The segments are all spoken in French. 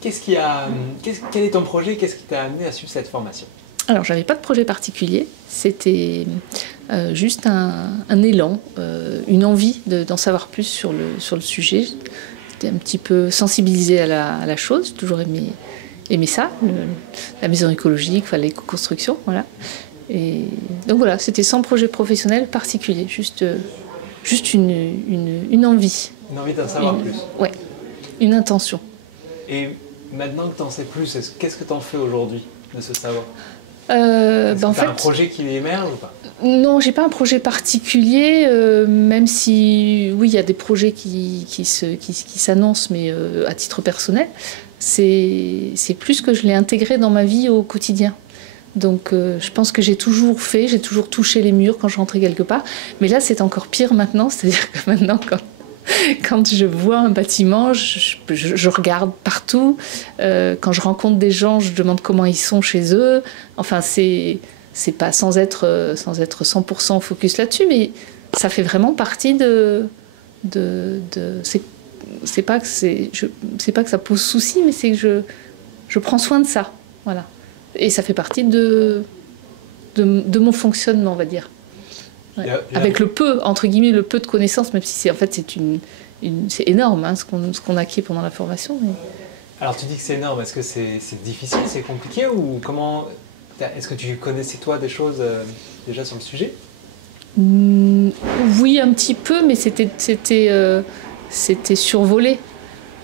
Quel est ton projet? Qu'est-ce qui t'a amené à suivre cette formation? Alors, j'avais pas de projet particulier, c'était juste un élan, une envie d'en savoir plus sur le sujet. J'étais un petit peu sensibilisée à la chose, j'ai toujours aimé ça, la maison écologique, enfin, l'éco-construction, voilà. Et donc voilà, c'était sans projet professionnel particulier, juste une envie. Une envie d'en savoir plus. Ouais, une intention. Et maintenant que tu en sais plus, qu'est-ce que tu en fais aujourd'hui de ce savoir? En fait, un projet qui émerge ou pas? Non, j'ai pas un projet particulier, même si oui, il y a des projets qui s'annoncent, mais à titre personnel, c'est plus que je l'ai intégré dans ma vie au quotidien. Donc je pense que j'ai toujours touché les murs quand je rentrais quelque part, mais là c'est encore pire maintenant, c'est-à-dire que maintenant quand je vois un bâtiment, je regarde partout. Quand je rencontre des gens, je demande comment ils sont chez eux. Enfin, c'est pas sans être 100% focus là-dessus, mais ça fait vraiment partie c'est pas que ça pose souci, mais c'est que je prends soin de ça, voilà. Et ça fait partie de mon fonctionnement, on va dire. Ouais. Avec le peu, entre guillemets, le peu de connaissances, même si c'est énorme hein, ce qu'on acquiert pendant la formation. Mais... Alors tu dis que c'est énorme, est-ce que c'est difficile, c'est compliqué ou comment? Est-ce que tu connaissais toi des choses déjà sur le sujet? Oui, un petit peu, mais c'était survolé.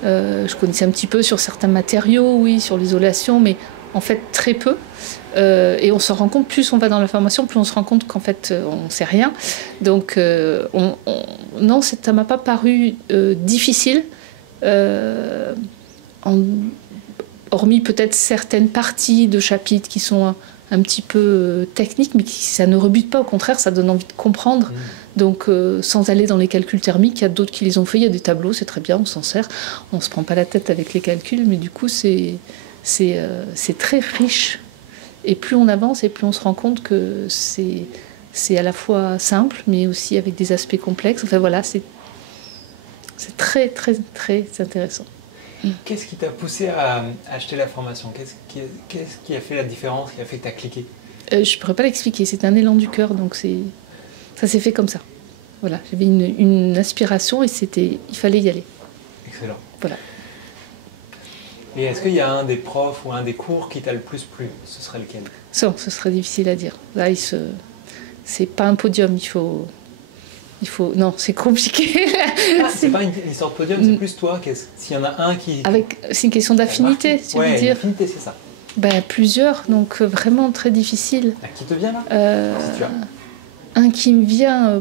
Je connaissais un petit peu sur certains matériaux, oui, sur l'isolation, mais en fait très peu. Et on se rend compte, plus on va dans la formation, plus on se rend compte qu'en fait on ne sait rien. Donc non, ça ne m'a pas paru difficile, hormis peut-être certaines parties de chapitres qui sont un petit peu techniques, mais ça ne rebute pas, au contraire, ça donne envie de comprendre. Donc sans aller dans les calculs thermiques, il y a d'autres qui les ont fait, il y a des tableaux, c'est très bien, on s'en sert, on ne se prend pas la tête avec les calculs, mais du coup c'est très riche. Et plus on avance et plus on se rend compte que c'est à la fois simple, mais aussi avec des aspects complexes. Enfin voilà, c'est très, très, très intéressant. Qu'est-ce qui t'a poussé à acheter la formation? Qu'est-ce qui a fait la différence, qui a fait que tu as cliqué? Je ne pourrais pas l'expliquer, c'est un élan du cœur, donc ça s'est fait comme ça. Voilà, j'avais une aspiration et il fallait y aller. Excellent. Voilà. Et est-ce qu'il y a un des profs ou un des cours qui t'a le plus plu? Ce serait lequel? Ça, ce serait difficile à dire. Là, c'est pas un podium, il faut... Non, c'est compliqué. C'est pas une histoire de podium, c'est plus toi. S'il y en a un qui... C'est une question d'affinité, tu veux dire. Affinité, c'est ça. Plusieurs, donc vraiment très difficile. Qui te vient là si tu as. Un qui me vient...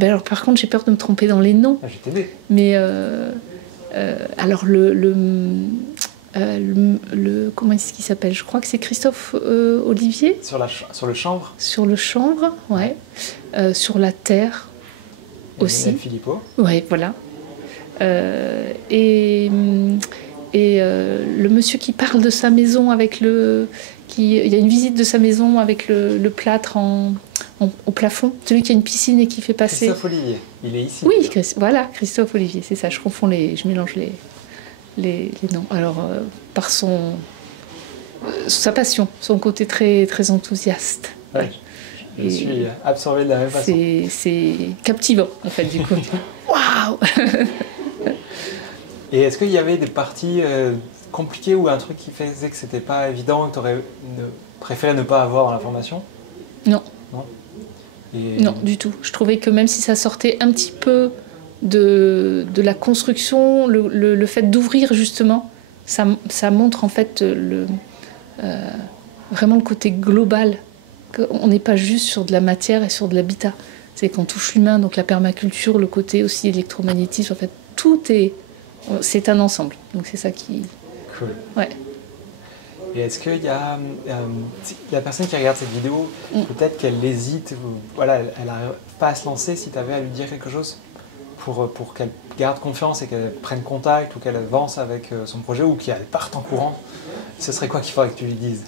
alors par contre, j'ai peur de me tromper dans les noms. Je vais t'aider. Mais alors comment est-ce qu'il s'appelle? Je crois que c'est Christophe Olivier. Sur le chanvre. Sur le chanvre, ouais. Sur la terre aussi. Philippot. Ouais, voilà. Et le monsieur qui parle de sa maison avec il y a une visite de sa maison avec le plâtre au plafond, celui qui a une piscine et qui fait passer... Christophe Olivier, il est ici. Oui, voilà, Christophe Olivier, c'est ça, je mélange les noms. Alors, par sa passion, son côté très, très enthousiaste. Ouais. Je suis absorbé de la même façon. C'est captivant, en fait, du coup. Waouh! Et est-ce qu'il y avait des parties compliquées ou un truc qui faisait que c'était pas évident, que tu aurais préféré ne pas avoir dans la formation? Non. Non, non, du tout. Je trouvais que même si ça sortait un petit peu de la construction, le fait d'ouvrir justement, ça montre en fait vraiment le côté global. On n'est pas juste sur de la matière et sur de l'habitat. C'est qu'on touche l'humain, donc la permaculture, le côté aussi électromagnétisme, en fait, c'est un ensemble. Donc c'est ça qui... Cool. Ouais. Et est-ce qu'il y a la personne qui regarde cette vidéo, peut-être qu'elle hésite, voilà, elle n'arrive pas à se lancer, si tu avais à lui dire quelque chose pour qu'elle garde confiance et qu'elle prenne contact ou qu'elle avance avec son projet ou qu'elle parte en courant, ce serait quoi qu'il faudrait que tu lui dises?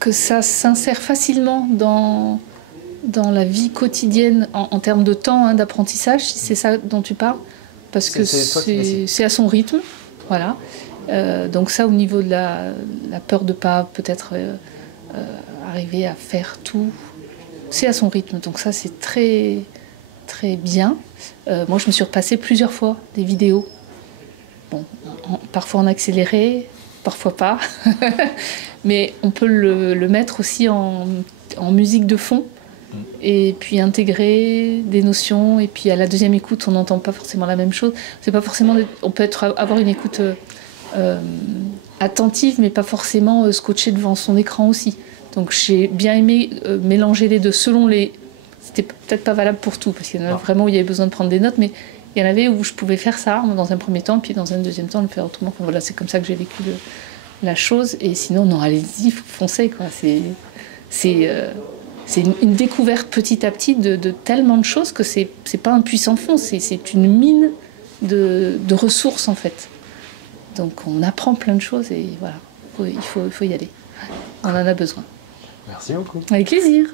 Que ça s'insère facilement dans la vie quotidienne en termes de temps d'apprentissage, si c'est ça dont tu parles, parce que C'est toi qui décides. c'est à son rythme. Voilà. Donc ça, au niveau de la peur de pas peut-être arriver à faire tout, c'est à son rythme. Donc ça, c'est très, très bien. Moi, je me suis repassée plusieurs fois des vidéos. Bon, parfois en accéléré, parfois pas. Mais on peut le mettre aussi en musique de fond. Et puis intégrer des notions. Et puis à la deuxième écoute, on n'entend pas forcément la même chose. C'est pas forcément. On peut avoir une écoute attentive, mais pas forcément scotché devant son écran aussi. Donc j'ai bien aimé mélanger les deux selon les. C'était peut-être pas valable pour tout, parce qu'il y en a vraiment où il y avait besoin de prendre des notes, mais il y en avait où je pouvais faire ça dans un premier temps, puis dans un deuxième temps le faire autrement. Enfin, voilà, c'est comme ça que j'ai vécu la chose. Et sinon, non, allez-y, foncez, quoi. C'est une découverte petit à petit de tellement de choses que c'est pas un puissant fond, c'est une mine de ressources en fait. Donc on apprend plein de choses et voilà, il faut y aller. On en a besoin. Merci beaucoup. Avec plaisir.